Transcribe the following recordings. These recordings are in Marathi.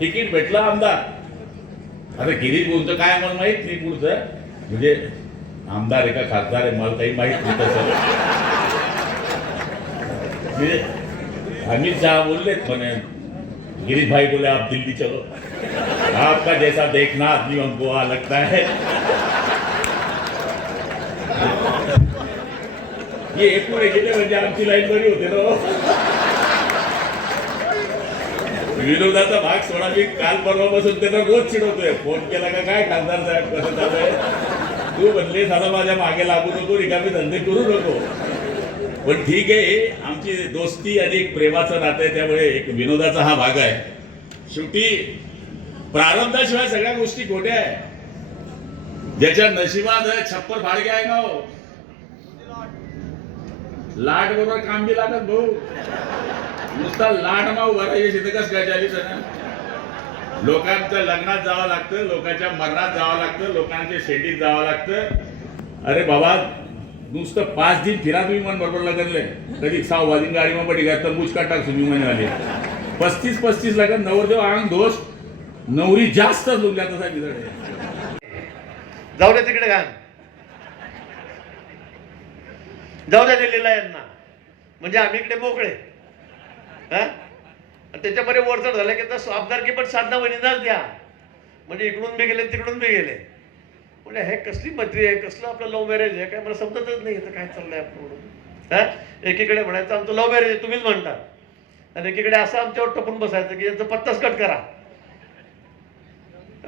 तिकीट भेटलं आमदार. आता गिरीश भाऊंचं काय आम्हाला माहीत नाही पुढचं. म्हणजे आमदार आहे का खासदार आहे मला काही माहीत नाही तसं. म्हणजे अमित शहा बोललेत म्हणे गिरीश भाई बोले आप दिल्ली चलो. आपका जैसा देखना आदमी हमको वहां लगता है. ये एक पुढे गेले म्हणजे आमची लाईन बरी होते ना विनोदाचा भाग सोडा मी काल परवापासून त्यांना रोज चिडवतोय. फोन केला का काय खासदार साहेब कसं चालू तू म्हणले साधा माझ्या मागे लागू नको रिकामी धंदे करू नको. पण ठीक आहे आमची दोस्ती आणि एक प्रेमाचं नातं आहे त्यामुळे एक विनोदाचा हा भाग आहे. शेवटी प्रारंभाशिवाय सगळ्या गोष्टी खोट्या आहे. ज्याच्या नशिबात छप्पर फाडके आहे ना हो. लाट बरोबर काम बी लागत भाऊ. नुसता लाट माऊ भरायची तिथं कस काय चालीच ना लोकांच्या लग्नात जावं लागतं लोकांच्या मरणात जावं लागतं लोकांच्या शेतीत जावं लागतं. अरे बाबा नुसतं पाच दिन फिरा तुम्ही मन बरोबर लगनले. कधी सहा वाजून गाडी मग पडी तर मुचका टाक तुम्ही म्हणे आले. पस्तीस पस्तीस लगन नवरदेव आंग दोष नवरी जास्त लुंग्या तसा बिघडे जाऊ दे तिकडे घाण जाऊ द्या दिलेला यांना. म्हणजे आम्ही इकडे मोकळे. हा? आणि त्याच्यामध्ये वरचढ झालं की तर आमदारकी पण साधना वहिनीलाच द्या. म्हणजे इकडून बी गेले तिकडून बी गेले. म्हणजे हे कसली मैत्री आहे कसलं आपलं लव्ह मॅरेज आहे काय मला समजतच नाही तर काय चाललंय आपलं म्हणून. हा? एकीकडे म्हणायचं आमचं लव्ह मॅरेज आहे तुम्हीच म्हणता. आणि एकीकडे असं आमच्यावर टपून बसायचं की यांचं पत्ताच कट करा.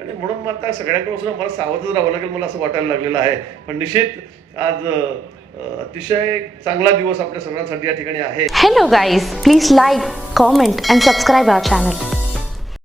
आणि म्हणून मग आता सगळ्यांकडून मला सावधच राहावं लागेल मला असं वाटायला लागलेलं आहे. पण निश्चित आज अतिशय चांगला दिवस आपल्या सगळ्यांसाठी या ठिकाणी आहे. Hello guys please like comment and subscribe our channel